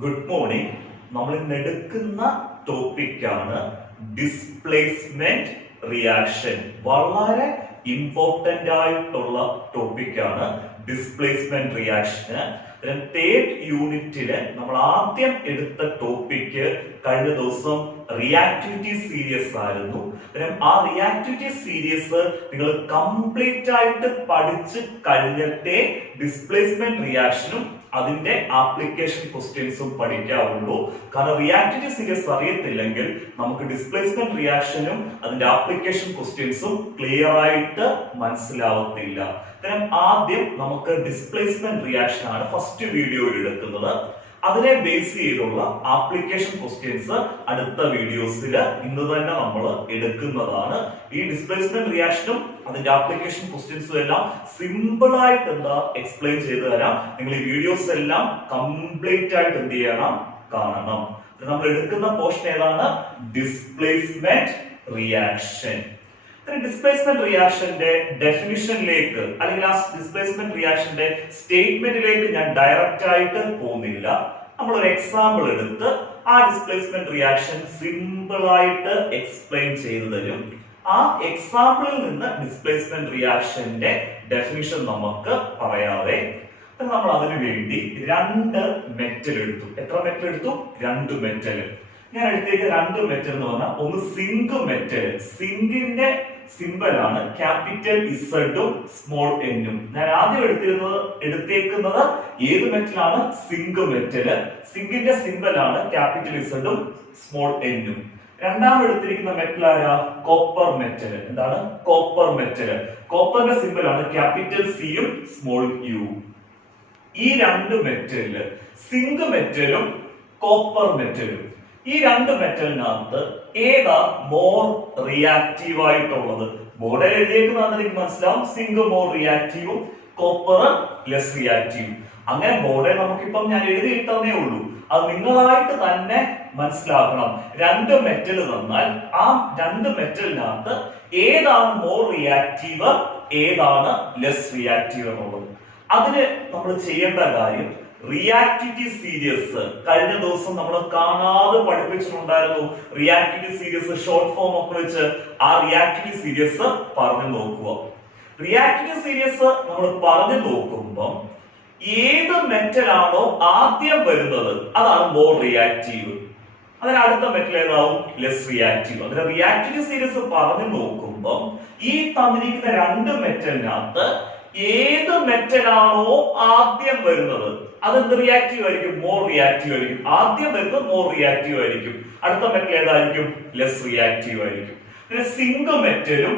Good morning. നമ്മൾ ഇന്ന് എടുക്കുന്ന ടോപ്പിക്കാണ് ഡിസ്പ്ലേസ്മെന്റ് റിയാക്ഷൻ. വളരെ ഇമ്പോർട്ടന്റ് ആയിട്ടുള്ള ടോപ്പിക്കാണ് ഡിസ്പ്ലേസ്മെന്റ് റിയാക്ഷന്. തേർഡ് യൂണിറ്റില് നമ്മൾ ആദ്യം എടുത്ത ടോപ്പിക്ക് കഴിഞ്ഞ ദിവസം റിയാക്ടിവിറ്റി സീരീസ് ആയിരുന്നു. ആ റിയാക്ടിവിറ്റി സീരീസ് നിങ്ങൾ കംപ്ലീറ്റ് ആയിട്ട് പഠിച്ച് കഴിഞ്ഞിട്ടേ ഡിസ്പ്ലേസ്മെന്റ് റിയാക്ഷനും അതിന്റെ ആപ്ലിക്കേഷൻ ക്വസ്റ്റ്യൻസും പഠിക്കാവുള്ളൂ. കാരണം റിയാക്ടിവിറ്റി സീരീസ് അറിയത്തില്ലെങ്കിൽ നമുക്ക് ഡിസ്പ്ലേസ്മെന്റ് റിയാക്ഷനും അതിന്റെ ആപ്ലിക്കേഷൻ ക്വസ്റ്റ്യൻസും ക്ലിയർ ആയിട്ട് മനസ്സിലാവത്തില്ല. ആദ്യം നമുക്ക് ഡിസ്പ്ലേസ്മെന്റ് റിയാക്ഷൻ ആണ് ഫസ്റ്റ് വീഡിയോയിൽ എടുക്കുന്നത്. അതിനെ ബേസ് ചെയ്തുള്ള ആപ്ലിക്കേഷൻ ക്വസ്റ്റ്യൻസ് അടുത്ത വീഡിയോസിൽ ഇന്ന് തന്നെ നമ്മൾ എടുക്കുന്നതാണ്. ഈ ഡിസ്പ്ലേസ്മെന്റ് റിയാക്ഷനും അതിന്റെ ആപ്ലിക്കേഷൻ ക്വസ്റ്റ്യൻസും എല്ലാം സിമ്പിൾ ആയിട്ട് എന്താ എക്സ്പ്ലെയിൻ ചെയ്തു തരാം. നിങ്ങൾ ഈ വീഡിയോസ് എല്ലാം കംപ്ലീറ്റ് ആയിട്ട് എന്ത് ചെയ്യണം, കാണണം. നമ്മൾ എടുക്കുന്ന പോർഷൻ ഏതാണ്? Displacement reaction. ഡിസ്പ്ലേസ്മെന്റ് റിയാക്ഷന്റെ ഡെഫിനിഷനിലേക്ക് അല്ലെങ്കിൽ ആ ഡിസ്പ്ലേസ്മെന്റ് റിയാക്ഷന്റെ സ്റ്റേറ്റ്മെന്റിലേക്ക് ഞാൻ ഡയറക്റ്റ് ആയിട്ട് പോകുന്നില്ല. നമ്മൾ ഒരു എക്സാമ്പിൾ എടുത്ത് ആ ഡിസ്പ്ലേസ്മെന്റ് റിയാക്ഷൻ സിമ്പിൾ ആയിട്ട് എക്സ്പ്ലെയിൻ ചെയ്തു തരും. ആ എക്സാമ്പിളിൽ നിന്ന് ഡിസ്പ്ലേസ്മെന്റ് റിയാക്ഷന്റെ ഡെഫിനിഷൻ നമുക്ക് പറയാതെ നമ്മൾ അതിനു വേണ്ടി രണ്ട് മെറ്റൽ എടുത്തു. എത്ര മെറ്റൽ എടുത്തു? രണ്ട് മെറ്റൽ. ഞാൻ എടുത്തേക്ക് രണ്ട് മെറ്റൽ എന്ന് പറഞ്ഞാൽ ഒന്ന് സിങ്ക് മെറ്റൽ. സിങ്കിന്റെ സിമ്പൽ ആണ് ക്യാപിറ്റൽ ഇസഡും സ്മോൾ എന്നും. ഞാൻ ആദ്യം എടുത്തേക്കുന്നത് ഏത് മെറ്റലാണ്? Zinc metal. സിങ്കിന്റെ സിമ്പൽ ആണ് ക്യാപിറ്റൽ ഇസഡും സ്മോൾ എന്നും. രണ്ടാമത് എടുത്തിരിക്കുന്ന മെറ്റൽ ആരാ? Copper metal. എന്താണ്? Copper metal. കോപ്പറിന്റെ സിമ്പൽ ആണ് ക്യാപിറ്റൽ സിയും സ്മോൾ യു. ഈ രണ്ട് മെറ്റലില് സിങ്ക് മെറ്റലും കോപ്പർ മെറ്റലും, ഈ രണ്ട് മെറ്റലിനകത്ത് ഏതാ മോർ റിയാക്റ്റീവ് ആയിട്ടുള്ളത്? ബോർഡിൽ എഴുതിയേക്കുന്നതാണ് എനിക്ക് മനസ്സിലാവും. സിങ്ക് മോർ റിയാക്റ്റീവും കോപ്പർ ലെസ് റിയാക്റ്റീവും. അങ്ങനെ ബോർഡിൽ നമുക്കിപ്പം ഞാൻ എഴുതിയിട്ടേ ഉള്ളൂ. അത് നിങ്ങളായിട്ട് തന്നെ മനസ്സിലാക്കണം. രണ്ട് മെറ്റൽ തന്നാൽ ആ രണ്ട് മെറ്റലിനകത്ത് ഏതാണ് മോർ റിയാക്റ്റീവ്, ഏതാണ് ലെസ് റിയാക്റ്റീവ് എന്നുള്ളത്. അതിന് നമ്മൾ ചെയ്യേണ്ട കാര്യം, റിയാക്ടിവിറ്റി സീരീസ് കഴിഞ്ഞ ദിവസം നമ്മൾ കാണാതെ പഠിപ്പിച്ചിട്ടുണ്ടായിരുന്നു. റിയാക്ടിവിറ്റി സീരീസ് ഷോർട്ട് ഫോം ഒക്കെ വെച്ച് ആ റിയാക്ടിവിറ്റി സീരീസ് പറഞ്ഞു നോക്കുക. റിയാക്ടിവിറ്റി സീരീസ് നമ്മൾ പറഞ്ഞു നോക്കുമ്പോൾ ഏത് മെറ്റൽ ആണോ ആദ്യം വരുന്നത് അതാണ് മോർ റിയാക്റ്റീവ്. അതിന് അടുത്ത മെറ്റൽ ഏതാവും? Less reactive. അതിന് റിയാക്ടിവിറ്റി സീരീസ് പറഞ്ഞു നോക്കുമ്പോൾ ഈ തന്നിരിക്കുന്ന രണ്ട് മെറ്റലിനകത്ത് ഏത് മെറ്റലാണോ ആദ്യം വരുന്നത് അത് റിയാക്റ്റീവ് ആയിരിക്കും, മോർ റിയാക്റ്റീവ് ആയിരിക്കും. ആദ്യം വരുന്നത് മോർ റിയാക്റ്റീവ് ആയിരിക്കും. അടുത്ത മെറ്റൽ ഏതായിരിക്കും? ലെസ് റിയാക്റ്റീവ് ആയിരിക്കും. പിന്നെ സിങ്ക് മെറ്റലും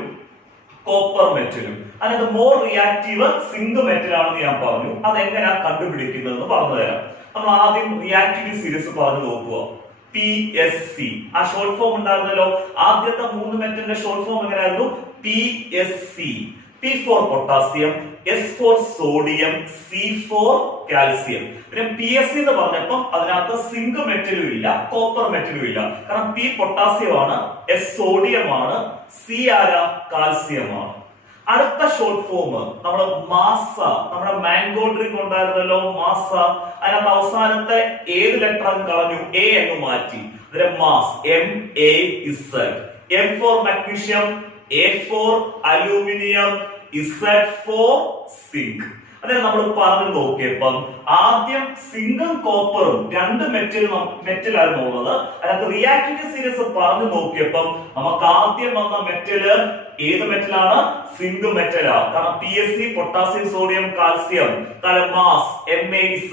കോപ്പർ മെറ്റലും, അതായത് മോർ റിയാക്റ്റീവ് സിങ്ക് മെറ്റൽ ആണെന്ന് ഞാൻ പറഞ്ഞു. അതെങ്ങനെയാ കണ്ടുപിടിക്കുന്നതെന്ന് പറഞ്ഞു തരാം. നമ്മൾ ആദ്യം റിയാക്ടിവിറ്റി സീരീസ് പറഞ്ഞു നോക്കുക. PSC ആ ഷോർട്ട് ഫോം ഉണ്ടായിരുന്നല്ലോ. ആദ്യത്തെ മൂന്ന് മെറ്റലിന്റെ ഷോർട്ട് ഫോം എങ്ങനെയായിരുന്നു? PSC. P for potassium, S for sodium, C for calcium. പിന്നെ PSC എന്ന് പറഞ്ഞപ്പോൾ അതിനകത്ത് സിങ്ക് മെറ്റലും ഇല്ല, കോപ്പർ മെറ്റലും ഇല്ല. കാരണം P പൊട്ടാസ്യമാണ്, S സോഡിയമാണ്, C ആരാ? കാൽസ്യമാണ്. അടുത്ത ഷോർട്ട് ഫോം നമ്മൾ മാസ, നമ്മുടെ മാംഗോ ഡ്രിങ്ക് ഉണ്ടായിരുന്നല്ലോ മാസ. അതിനകത്ത് അവസാനത്തെ ഏത് ലെറ്റർ അങ്ങ് കളഞ്ഞു? A അങ്ങ് മാറ്റി. മാസ്, MAZ. M for magnesium, A for aluminium, Z for zinc. അതായത് നമ്മൾ പറഞ്ഞു നോക്കിയപ്പം ആദ്യം സിങ്കും കോപ്പറും രണ്ട് മെറ്റലായിരുന്നു ഉള്ളത്. അതിനകത്ത് റിയാക്ടിവിറ്റി സീരീസ് പറഞ്ഞു നോക്കിയപ്പം നമുക്ക് ആദ്യം വന്ന മെറ്റല് ഏത് മെറ്റലാണ്? സിങ്ക് മെറ്റലാ. കാരണം PSC പൊട്ടാസ്യം സോഡിയം കാൽസ്യം, മാസ് MAZ,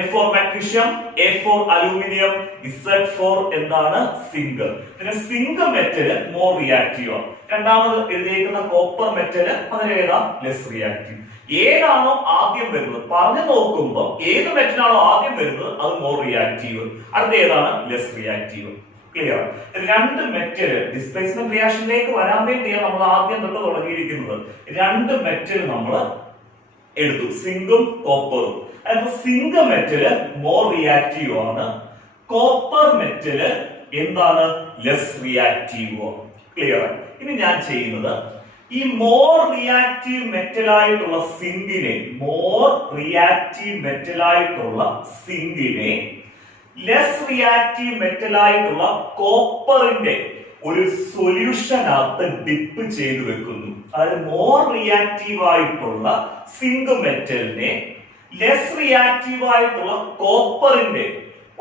M for magnesium, A for aluminium, Z for എന്താണ്? സിങ്ക്. പിന്നെ സിങ്ക് മെറ്റല് മോർ റിയാക്റ്റീവ്. രണ്ടാമത് എഴുതിയിരിക്കുന്ന കോപ്പർ മെറ്റല് അതിലേതാ? Less reactive. ഏതാണോ ആദ്യം വരുന്നത് പറഞ്ഞു നോക്കുമ്പോൾ ഏത് മെറ്റലാണോ ആദ്യം വരുന്നത് അത് മോർ റിയാക്റ്റീവ്, അടുത്ത ഏതാണ്? Less reactive. ക്ലിയർ? രണ്ട് മെറ്റല് ഡിസ്പ്ലേസ്മെന്റ് റിയാക്ഷനിലേക്ക് വരാൻ വേണ്ടിയാണ് നമ്മൾ ആദ്യം തൊട്ട് തുടങ്ങിയിരിക്കുന്നത്. രണ്ട് മെറ്റൽ നമ്മൾ എടുത്തു, സിങ്കും കോപ്പറും. അതായത് സിങ്ക് മെറ്റല് മോർ റിയാക്റ്റീവ് ആണ്, കോപ്പർ മെറ്റല് എന്താണ്? Less reactive. ക്ലിയർ? ഇനി ഞാൻ ചെയ്യുന്നത് ഈ മോർ റിയാക്റ്റീവ് മെറ്റലായിട്ടുള്ള സിങ്കിനെ ലെസ് റിയാക്റ്റീവ് മെറ്റൽ ആയിട്ടുള്ള കോപ്പറിന്റെ ഒരു സൊല്യൂഷനകത്ത് ഡിപ്പ് ചെയ്ത് വെക്കുന്നു. അതായത് മോർ റിയാക്റ്റീവ് ആയിട്ടുള്ള സിങ്ക് മെറ്റലിനെ ലെസ് റിയാക്റ്റീവ് ആയിട്ടുള്ള കോപ്പറിന്റെ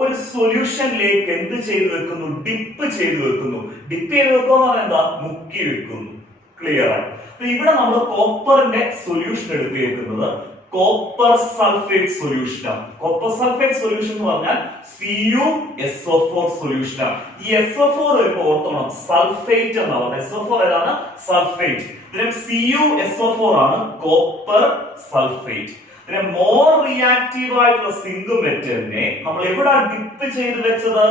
ഒരു സൊല്യൂഷനിലേക്ക് എന്ത് ചെയ്തു വെക്കുന്നു? ഡിപ്പ് ചെയ്തു വെക്കുന്നു. ഡിപ്പ് ചെയ്ത് വെക്കുക എന്ന് പറഞ്ഞാൽ എന്താ? മുക്കി വെക്കുന്നു. ക്ലിയർ ആണ്. ഇവിടെ നമ്മൾ കോപ്പറിന്റെ സൊല്യൂഷൻ എടുത്ത് വെക്കുന്നത് കോപ്പർ സൾഫേറ്റ് സൊല്യൂഷൻ ആണ്. കോപ്പർ സൾഫേറ്റ് സൊല്യൂഷൻ എന്ന് പറഞ്ഞാൽ CuSO4 സൊല്യൂഷൻ ആണ്. ഈ SO4 വരുമ്പോൾ ഓർത്തോണം സൾഫേറ്റ് എന്നാ പറയുന്നത്. SO4 ഏതാണ്? സൾഫേറ്റ്. ഇതിന് CuSO4 ആണ് കോപ്പർ സൾഫേറ്റ്. പിന്നെ മോർ റിയാക്റ്റീവ് ആയിട്ടുള്ള സിങ്ക് മെറ്റലിനെ നമ്മൾ എവിടെ ഡിപ്പ് ചെയ്ത് വെച്ചത്?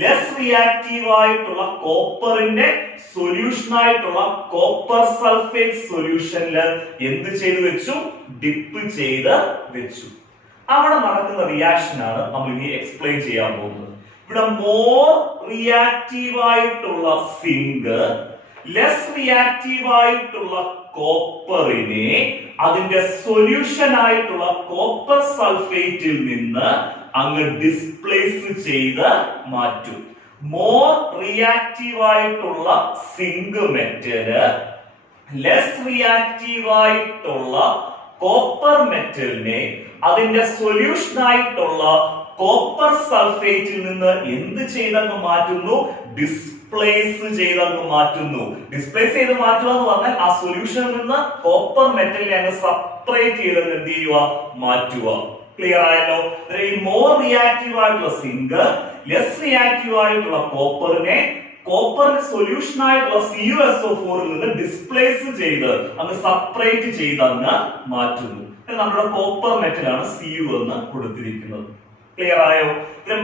ലെസ് റിയാക്റ്റീവ് ആയിട്ടുള്ള കോപ്പറിന്റെ സൊല്യൂഷൻ ആയിട്ടുള്ള കോപ്പർ സൾഫേറ്റ് സൊല്യൂഷനിൽ എന്ത് ചെയ്ത് വെച്ചു? ഡിപ്പ് ചെയ്ത് വെച്ചു. അവിടെ നടക്കുന്ന റിയാക്ഷൻ ആണ് നമ്മൾ ഇനി എക്സ്പ്ലെയിൻ ചെയ്യാൻ പോകുന്നത്. ഇവിടെ മോർ റിയാക്റ്റീവ് ആയിട്ടുള്ള സിങ്ക് ലെസ് റിയാക്റ്റീവ് ആയിട്ടുള്ള കോപ്പറിനെ അതിന്റെ സൊല്യൂഷൻ ആയിട്ടുള്ള കോപ്പർ സൾഫേറ്റിൽ നിന്ന് അങ്ങ് ഡിസ്പ്ലേസ് ചെയ്ത് മാറ്റും. മോർ റിയാക്റ്റീവ് ആയിട്ടുള്ള സിങ്ക് മെറ്റല് ലെസ് റിയാക്റ്റീവ് ആയിട്ടുള്ള കോപ്പർ മെറ്റലിനെ അതിന്റെ സൊല്യൂഷൻ ആയിട്ടുള്ള കോപ്പർ സൾഫേറ്റിൽ നിന്ന് എന്ത് ചെയ്തങ്ങ് മാറ്റുന്നു? ഡിസ്പ്ലേസ് ചെയ്തങ്ങ് മാറ്റുന്നു. ഡിസ്പ്ലേസ് ചെയ്ത് മാറ്റുക എന്ന് പറഞ്ഞാൽ ആ സൊല്യൂഷനിൽ നിന്ന് കോപ്പർ മെറ്റലിനെ അങ്ങ് സെപ്പറേറ്റ് ചെയ്ത് എന്ത് ചെയ്യുക? മാറ്റുക. ക്ലിയർ ആയല്ലോ? ഈ മോർ റിയാക്റ്റീവ് ആയിട്ടുള്ള സിങ്ക് ലെസ് റിയാക്റ്റീവ് ആയിട്ടുള്ള കോപ്പറിന്റെ സൊല്യൂഷൻ ആയിട്ടുള്ള CuSO4 നിന്ന് ഡിസ്പ്ലേസ് ചെയ്ത് അങ്ങ് സെപ്പറേറ്റ് ചെയ്ത് അങ്ങ് മാറ്റുന്നു. നമ്മുടെ കോപ്പർ മെറ്റലാണ് Cu എന്ന് കൊടുത്തിരിക്കുന്നത്. ക്ലിയർ ആയോ?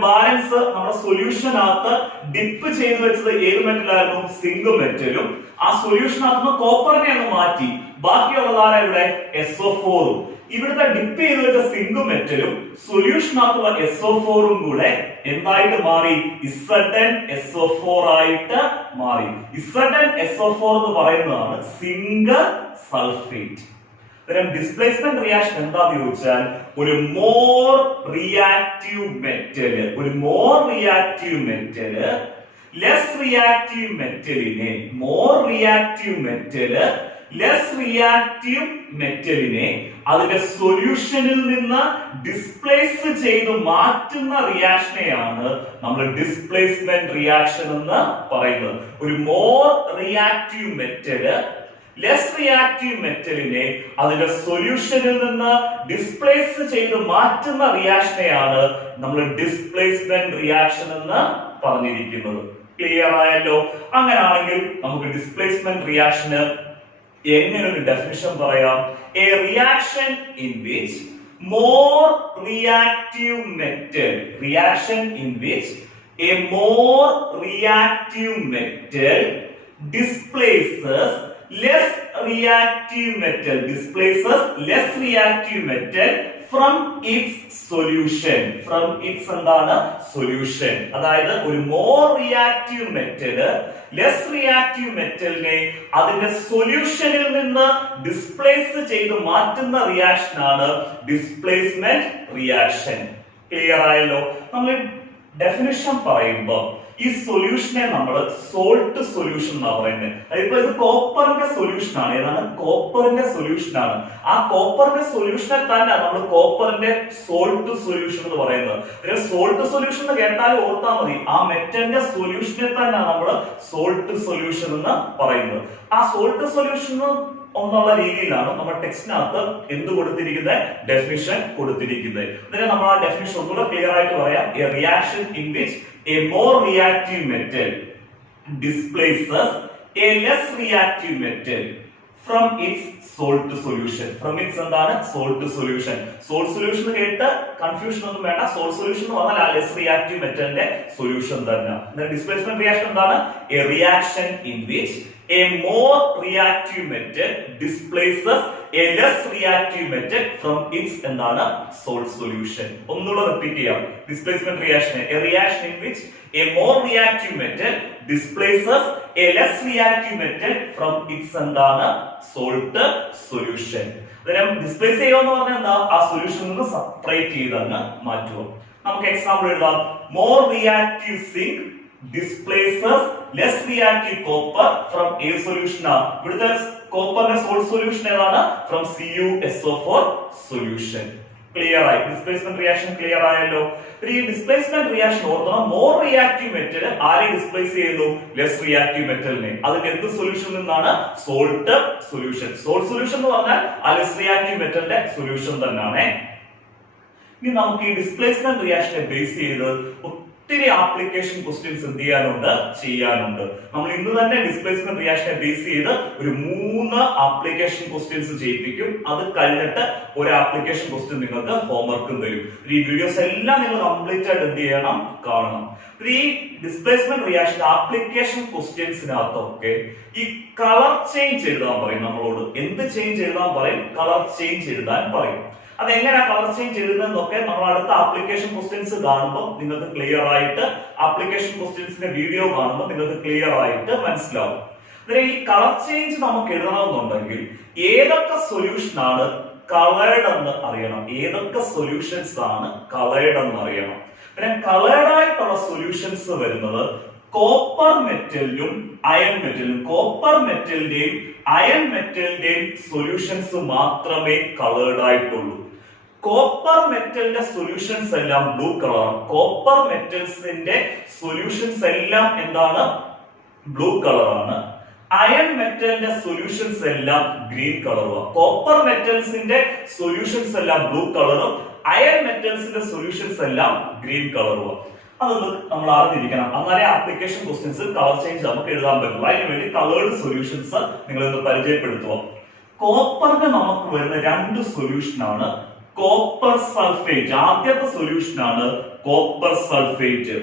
ബാലൻസ് നമ്മുടെ സൊല്യൂഷനകത്ത് ഡിപ്പ് ചെയ്ത് വെച്ചത് ഏത് മെറ്റലായിരുന്നു? സിങ്ക് മെറ്റലും. ആ സൊല്യൂഷനകത്ത് കോപ്പറിനെ അങ്ങ് മാറ്റി. ബാക്കിയുള്ളതാണ് ഇവിടെ SO4. ഇവിടുത്തെ ഡിപ്പ് ചെയ്ത് വെച്ച സിങ്ക് മെറ്റലും സൊല്യൂഷനകത്തുള്ള SO4ഉം കൂടെ എന്തായിട്ട് മാറി? ZnSO4 ആയിട്ട് മാറി. ZnSO4 എന്ന് പറയുന്നതാണ് സിങ്ക് സൾഫേറ്റ്. ഡിസ്പ്ലേസ്മെന്റ് റിയാക്ഷൻ എന്താന്ന് ചോദിച്ചാൽ ഒരു more reactive metal less reactive മെറ്റലിനെ അതിന്റെ സൊല്യൂഷനിൽ നിന്ന് ഡിസ്പ്ലേസ് ചെയ്ത് മാറ്റുന്ന റിയാക്ഷനെയാണ് നമ്മൾ ഡിസ്പ്ലേസ്മെന്റ് റിയാക്ഷൻ എന്ന് പറയുന്നത്. ഒരു more reactive metal less reactive മെറ്റലിനെ അതിന്റെ സൊല്യൂഷനിൽ നിന്ന് ഡിസ്പ്ലേസ് ചെയ്ത് മാറ്റുന്ന റിയാക്ഷനെയാണ് നമ്മൾ ഡിസ്പ്ലേസ്മെന്റ് റിയാക്ഷൻ എന്ന് പറഞ്ഞിരിക്കുന്നത്. ക്ലിയർ ആയല്ലോ? അങ്ങനെയാണെങ്കിൽ നമുക്ക് ഡിസ്പ്ലേസ്മെന്റ് റിയാക്ഷന് എങ്ങനെ ഒരു ഡെഫിനിഷൻ പറയാം? A reaction in which more reactive metal displaces less reactive metal from its solution. എന്താണ്? സൊല്യൂഷൻ. അതായത് ഒരു more reactive metal less reactive മെറ്റലിനെ അതിന്റെ സൊല്യൂഷനിൽ നിന്ന് ഡിസ്പ്ലേസ് ചെയ്ത് മാറ്റുന്ന റിയാക്ഷൻ ആണ് ഡിസ്പ്ലേസ്മെന്റ് റിയാക്ഷൻ. ക്ലിയർ ആയല്ലോ? നമ്മൾ ഡെഫിനിഷൻ പറയുമ്പോൾ ഈ സൊല്യൂഷനെ നമ്മൾ സോൾട്ട് സൊല്യൂഷൻ എന്നാ പറയുന്നത്. ഇപ്പൊ ഇത് കോപ്പറിന്റെ സൊല്യൂഷൻ ആണ്. ഏതാണ്? കോപ്പറിന്റെ സൊല്യൂഷൻ ആണ്. ആ കോപ്പറിന്റെ സൊല്യൂഷനെ തന്നെ നമ്മൾ കോപ്പറിന്റെ സോൾട്ട് സൊല്യൂഷൻ എന്ന് പറയുന്നത്. സോൾട്ട് സൊല്യൂഷൻ എന്ന് കേട്ടാൽ ഓർത്താൽ മതി, ആ മെറ്റലിന്റെ സൊല്യൂഷനെ തന്നെ നമ്മൾ സോൾട്ട് സൊല്യൂഷൻ എന്ന് പറയുന്നത്. ആ സോൾട്ട് സൊല്യൂഷൻ എന്നുള്ള രീതിയിലാണ് നമ്മുടെ ടെക്സ്റ്റിനകത്ത് എന്ത് കൊടുത്തിരിക്കുന്നത്? ഡെഫിനിഷൻ കൊടുത്തിരിക്കുന്നത്. ഇതിനെ നമ്മൾ ആ ഡെഫിനിഷൻ ഒന്നുകൂടെ ക്ലിയർ ആയിട്ട് പറയാം. A reaction in which a more reactive metal displaces a less reactive metal from its salt solution. എന്താണ്? salt solution. salt solution കേട്ട് കൺഫ്യൂഷൻ ഒന്നും വേണ്ട. salt solution എന്ന് പറഞ്ഞാൽ ആ ലെസ് റിയാക്റ്റീവ് മെറ്റലിന്റെ സൊല്യൂഷൻ തന്നെ. ഡിസ്പ്ലേസ്മെന്റ് റിയാക്ഷൻ എന്താണ്? a reaction in which a more reactive metal displaces a less reactive metal from its എന്താണ്? salt solution. ഒന്നുകൂടെ റിപ്പീറ്റ് ചെയ്യാം. Displacement reaction a reaction in which a more reactive metal displaces a less reactive metal from its എന്താണ്? salt solution. Displace ചെയ്യുക എന്ന് പറഞ്ഞാൽ എന്താ? ആ സൊല്യൂഷനിൽ നിന്ന് സെപ്പറേറ്റ് ചെയ്ത് അങ്ങ് മാറ്റുക. നമുക്ക് എക്സാമ്പിൾ എഴുതാം. More reactive zinc displaces less reactive copper from a solution. ഇവിടുത്തെ കോപ്പറിന്റെ സോൾട്ട് സൊല്യൂഷൻ ഏതാണ്? from CuSO4 solution. ക്ലിയർ ആയി? ഡിസ്പ്ലേസ്മെന്റ് റിയാക്ഷൻ ക്ലിയർ ആയല്ലോ. ഈ ഡിസ്പ്ലേസ്മെന്റ് റിയാക്ഷൻ ഓർക്കണം, മോർ റിയാക്റ്റീവ് മെറ്റൽ ആരെ ഡിസ്പ്ലേസ് ചെയ്യുന്നു? ലെസ് റിയാക്റ്റീവ് മെറ്റലിനെ. അതിന്റെ എന്ത് സൊല്യൂഷൻ നിന്നാണ്? Salt solution. സോൾട്ട് സൊല്യൂഷൻ എന്ന് പറഞ്ഞാൽ ആ ലെസ് റിയാക്റ്റീവ് മെറ്റലിന്റെ സൊല്യൂഷൻ തന്നെയാണ്. ഇനി നമുക്ക് ഈ ഡിസ്പ്ലേസ്മെന്റ് റിയാക്ഷനെ ബേസ് ചെയ്ത് ഒത്തിരി ആപ്ലിക്കേഷൻ ക്വസ്റ്റ്യൻസ് എന്ത് ചെയ്യാനുണ്ട്. നമ്മൾ ഇന്ന് തന്നെ ഡിസ്പ്ലേസ്മെന്റ് റിയാക്ഷനെ ബേസ് ചെയ്ത് ഒരു 3 ആപ്ലിക്കേഷൻ ക്വസ്റ്റ്യൻസ് ചെയ്യിപ്പിക്കും. അത് കഴിഞ്ഞിട്ട് ഒരു ആപ്ലിക്കേഷൻ ക്വസ്റ്റ്യൻ നിങ്ങൾക്ക് ഹോംവർക്കും തരും. ഈ വീഡിയോസ് എല്ലാം നിങ്ങൾ കംപ്ലീറ്റ് ആയിട്ട് എന്ത് ചെയ്യണം? കാണണം. ഈ ഡിസ്പ്ലേസ്മെന്റ് റിയാക്ഷൻ ആപ്ലിക്കേഷൻ ക്വസ്റ്റ്യൻസിനകത്തൊക്കെ ഈ കളർ ചേഞ്ച് എഴുതാൻ പറയും നമ്മളോട്. എന്ത് ചേഞ്ച് എഴുതാൻ പറയും? കളർ ചേഞ്ച് എഴുതാൻ പറയും. അതെങ്ങനെ കളർ ചേഞ്ച് എഴുതുന്നതൊക്കെ നമ്മൾ അടുത്ത ആപ്ലിക്കേഷൻ ക്വസ്റ്റ്യൻസ് കാണുമ്പോൾ നിങ്ങൾക്ക് ക്ലിയർ ആയിട്ട്, ആപ്ലിക്കേഷൻ ക്വസ്റ്റ്യൻസിന്റെ വീഡിയോ കാണുമ്പോൾ നിങ്ങൾക്ക് ക്ലിയർ ആയിട്ട് മനസ്സിലാവും. ഈ കളർ ചേഞ്ച് നമുക്ക് എഴുതണമെന്നുണ്ടെങ്കിൽ ഏതൊക്കെ സൊല്യൂഷൻ ആണ് കളേർഡ് എന്ന് അറിയണം. ഏതൊക്കെ സൊല്യൂഷൻസ് ആണ് കളേർഡ് എന്ന് അറിയണം. പിന്നെ കളേർഡ് ആയിട്ടുള്ള സൊല്യൂഷൻസ് വരുന്നത് കോപ്പർ മെറ്റലിനും അയൺ മെറ്റലിനും. കോപ്പർ മെറ്റലിന്റെയും അയൺ മെറ്റലിന്റെയും സൊല്യൂഷൻസ് മാത്രമേ കളേർഡ് ആയിട്ടുള്ളൂ. കോപ്പർ മെറ്റലിന്റെ സൊല്യൂഷൻസ് എല്ലാം ബ്ലൂ കളറാണ്. കോപ്പർ മെറ്റൽസിന്റെ സൊല്യൂഷൻസ് എല്ലാം എന്താണ്? ബ്ലൂ കളറാണ്. അയൺ മെറ്റലിന്റെ സൊല്യൂഷൻസ് എല്ലാം ഗ്രീൻ കളറുമാണ്. കോപ്പർ മെറ്റൽസിന്റെ സൊല്യൂഷൻസ് എല്ലാം ബ്ലൂ കളറും അയൺ മെറ്റൽസിന്റെ സൊല്യൂഷൻസ് എല്ലാം ഗ്രീൻ കളറുമാണ്. അതൊന്ന് നമ്മൾ അറിഞ്ഞിരിക്കണം. എന്നാലേ ആപ്ലിക്കേഷൻ ക്വസ്റ്റ്യൻസ് കളർ ചേഞ്ച് നമുക്ക് എഴുതാൻ പറ്റുള്ളൂ. അതിന് വേണ്ടി കളേർഡ് സൊല്യൂഷൻസ് നിങ്ങളൊന്ന് പരിചയപ്പെടുത്തുക. കോപ്പറിന് നമുക്ക് വരുന്ന 2 സൊല്യൂഷൻ ആണ് കോപ്പർ സൾഫേറ്റ്. ആദ്യത്തെ സൊല്യൂഷൻ ആണ് കോപ്പർ സൾഫേറ്റ്.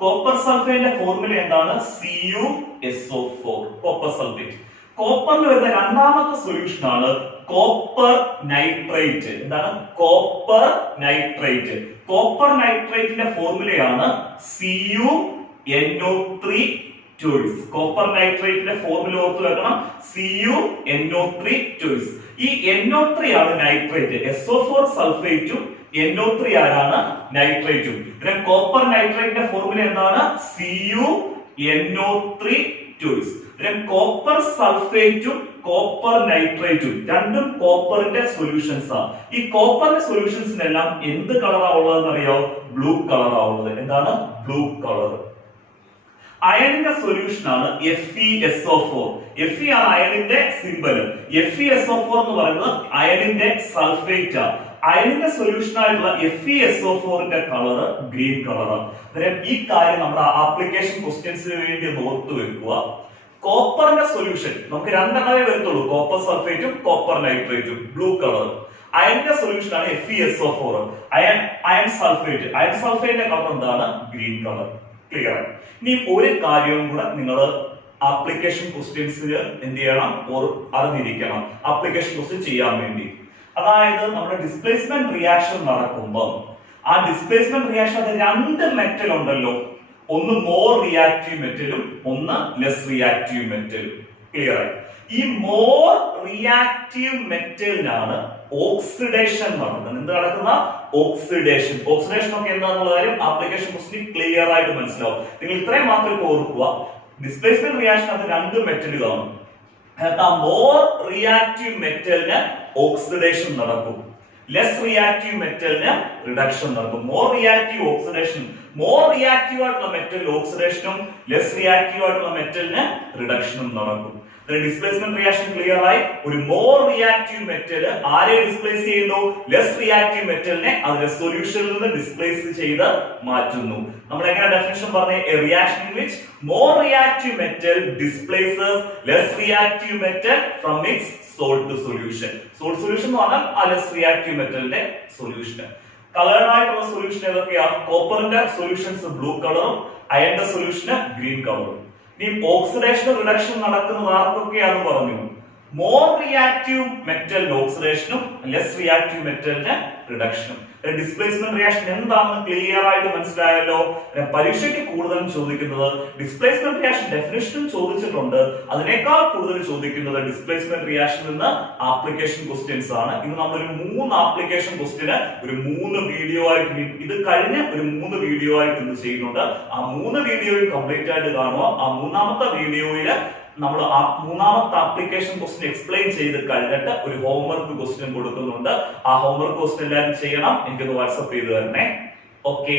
കോപ്പർ സൾഫേറ്റിന്റെ ഫോർമുല എന്താണ്? CuSO4. Copper sulphate. കോപ്പറിന് വരുന്ന രണ്ടാമത്തെ സൊല്യൂഷൻ ആണ് കോപ്പർ നൈട്രേറ്റ്. എന്താണ്? Copper nitrate. കോപ്പർ നൈട്രേറ്റിന്റെ ഫോർമുലയാണ് CuNO3 twice. കോപ്പർ നൈട്രേറ്റിന്റെ ഫോർമുല ഓർത്ത് വെക്കണം, CuNO3 twice. ഈ NO3 ആണ് നൈട്രേറ്റ്. SO4 സൾഫേറ്റും NO3 ആരാണ്? നൈട്രേറ്റും. പിന്നെ കോപ്പർ നൈട്രേറ്റിന്റെ ഫോർമുല എന്താണ്? CuNO3 twice. പിന്നെ കോപ്പർ സൾഫേറ്റും കോപ്പർ നൈട്രേറ്റും രണ്ടും കോപ്പറിന്റെ സൊല്യൂഷൻസ് ആണ്. ഈ കോപ്പറിന്റെ സൊല്യൂഷൻസിനെല്ലാം എന്ത് കളറാ ഉള്ളതെന്ന് അറിയോ? ബ്ലൂ കളറാ ഉള്ളത്. എന്താണ്? Blue colour. അയണിന്റെ സൊല്യൂഷൻ ആണ് FeSO4. Fe ആണ് അയണിന്റെ സിമ്പൽ. FeSO4 എന്ന് പറയുന്നത് അയണിന്റെ സൾഫേറ്റ് ആണ്. അയണിന്റെ സൊല്യൂഷൻ ആയിട്ടുള്ള FeSO4ന്റെ കളർ ഗ്രീൻ കളറാണ്. അന്നേരം ഈ കാര്യം നമ്മുടെ ആപ്ലിക്കേഷൻ ക്വസ്റ്റ്യൻസിന് വേണ്ടി ഓർത്തു വെക്കുക. കോപ്പറിന്റെ സൊല്യൂഷൻ നമുക്ക് 2 എണ്ണമേ വരത്തുള്ളൂ, കോപ്പർ സൾഫേറ്റും കോപ്പർ നൈട്രേറ്റും, ബ്ലൂ കളർ. അയണിന്റെ സൊല്യൂഷൻ ആണ് FeSO4. Iron sulphate. അയൺ സൾഫേറ്റിന്റെ കളർ എന്താണ്? Green colour. ക്ലിയർ. ഇനി ഒരു കാര്യവും കൂടെ നിങ്ങൾ ആപ്ലിക്കേഷൻ ക്വസ്റ്റ്യൻസിന് എന്ത് ചെയ്യണം? അറിഞ്ഞിരിക്കണം ആപ്ലിക്കേഷൻ ക്വസ്റ്റ്യൻ ചെയ്യാൻ വേണ്ടി. അതായത് നമ്മുടെ ഡിസ്പ്ലേസ്മെന്റ് റിയാക്ഷൻ നടക്കുമ്പോൾ ആ ഡിസ്പ്ലേസ്മെന്റ് റിയാക്ഷൻ 2 മെറ്റൽ ഉണ്ടല്ലോ, ഒന്ന് മോർ റിയാക്റ്റീവ് മെറ്റലും ഒന്ന് ലെസ് റിയാക്റ്റീവ് മെറ്റലും. ക്ലിയർ ആയി? ഈ മോർ റിയാക്റ്റീവ് മെറ്റലിനാണ് ഓക്സിഡേഷൻ നടക്കുന്നത്. എന്ത് നടക്കുന്ന? ഓക്സിഡേഷൻ. ഓക്സിഡേഷൻ ഒക്കെ എന്താണെന്നുള്ള കാര്യം ആപ്ലിക്കേഷൻ ക്വസ്റ്റ്യൻ ക്ലിയർ ആയിട്ട് മനസ്സിലാവും. നിങ്ങൾ ഇത്രയും മാത്രം ഓർക്കുക. ഡിസ്പ്ലേസ്മെന്റ് റിയാക്ഷൻ അത് 2 മെറ്റലുകളാണ്. മോർ റിയാക്റ്റീവ് മെറ്റലിന് ഓക്സിഡേഷൻ നടക്കും, ലെസ് റിയാക്റ്റീവ് മെറ്റലിന് റിഡക്ഷൻ നടക്കും. More reactive oxidation, more reactive ആയിട്ടുള്ള മെറ്റൽ ഓക്സിഡേഷനും ലെസ് റിയാക്റ്റീവ് ആയിട്ടുള്ള മെറ്റലിന് റിഡക്ഷനും നടക്കും. ഡിസ്പ്ലേസ്മെന്റ് റിയാക്ഷൻ ക്ലിയർ ആയി. ഒരു മോർ റിയാക്റ്റീവ് മെറ്റൽ ആരെ ഡിസ്പ്ലേസ് ചെയ്യുന്നു? ലെസ് റിയാക്റ്റീവ് മെറ്റലിനെ അതിന്റെ സൊല്യൂഷനിൽ നിന്ന് ഡിസ്പ്ലേസ് ചെയ്ത് മാറ്റുന്നു. നമ്മൾ എങ്ങനെ ഡെഫിനിഷൻ പറഞ്ഞേ? A reaction in which more reactive metal displaces less reactive metal from it's salt solution. Salt solution എന്ന് പറഞ്ഞാൽ ആ ലെസ് റിയാക്റ്റീവ് മെറ്റലിന്റെ സൊല്യൂഷൻ. കളേർഡ് ആയിട്ടുള്ള സൊല്യൂഷൻ ഏതൊക്കെയാണ്? കോപ്പറിന്റെ സൊല്യൂഷൻസ് ബ്ലൂ കളറും അയണിന്റെ സൊല്യൂഷന് ഗ്രീൻ കളറും. ഈ ഓക്സിഡേഷൻ റിഡക്ഷൻ നടക്കുന്നത് ആർക്കൊക്കെയാന്ന് പറഞ്ഞു? മോർ റിയാക്റ്റീവ് മെറ്റലിന്റെ ഓക്സിഡേഷനും ലെസ് റിയാക്റ്റീവ് മെറ്റലിന്റെ റിഡക്ഷനും. ഡിസ്പ്ലേസ്മെന്റ് റിയാക്ഷൻ എന്താണെന്ന് ക്ലിയർ ആയിട്ട് മനസ്സിലായല്ലോ. പരീക്ഷയ്ക്ക് കൂടുതലും ചോദിക്കുന്നത് ഡിസ്പ്ലേസ്മെന്റ് റിയാക്ഷൻ ഡെഫിനിഷനും ചോദിച്ചിട്ടുണ്ട്. അതിനേക്കാൾ കൂടുതൽ ചോദിക്കുന്നത് ഡിസ്പ്ലേസ്മെന്റ് റിയാക്ഷൻ നിന്ന് ആപ്ലിക്കേഷൻ ക്വസ്റ്റ്യൻസ് ആണ്. ഇന്ന് നമ്മളൊരു 3 ആപ്ലിക്കേഷൻ ക്വസ്റ്റ്യന് ഒരു 3 വീഡിയോ ആയിട്ട് ഇത് കഴിഞ്ഞ ഒരു 3 വീഡിയോ ആയിട്ട് ഇന്ന് ചെയ്യുന്നുണ്ട്. ആ 3 വീഡിയോയും കംപ്ലീറ്റ് ആയിട്ട് കാണുക. ആ 3ാമത്തെ വീഡിയോയില് നമ്മൾ ആ 3ാമത്തെ ആപ്ലിക്കേഷൻ ക്വസ്റ്റ്യൻ എക്സ്പ്ലെയിൻ ചെയ്ത് കഴിഞ്ഞിട്ട് ഒരു ഹോംവർക്ക് ക്വസ്റ്റ്യൻ കൊടുക്കുന്നുണ്ട്. ആ ഹോംവർക്ക് ക്വസ്റ്റ്യൻ എല്ലാവരും ചെയ്യണം. എനിക്കൊന്ന് വാട്സ്ആപ്പ് ചെയ്ത് തരണേ. ഓക്കെ.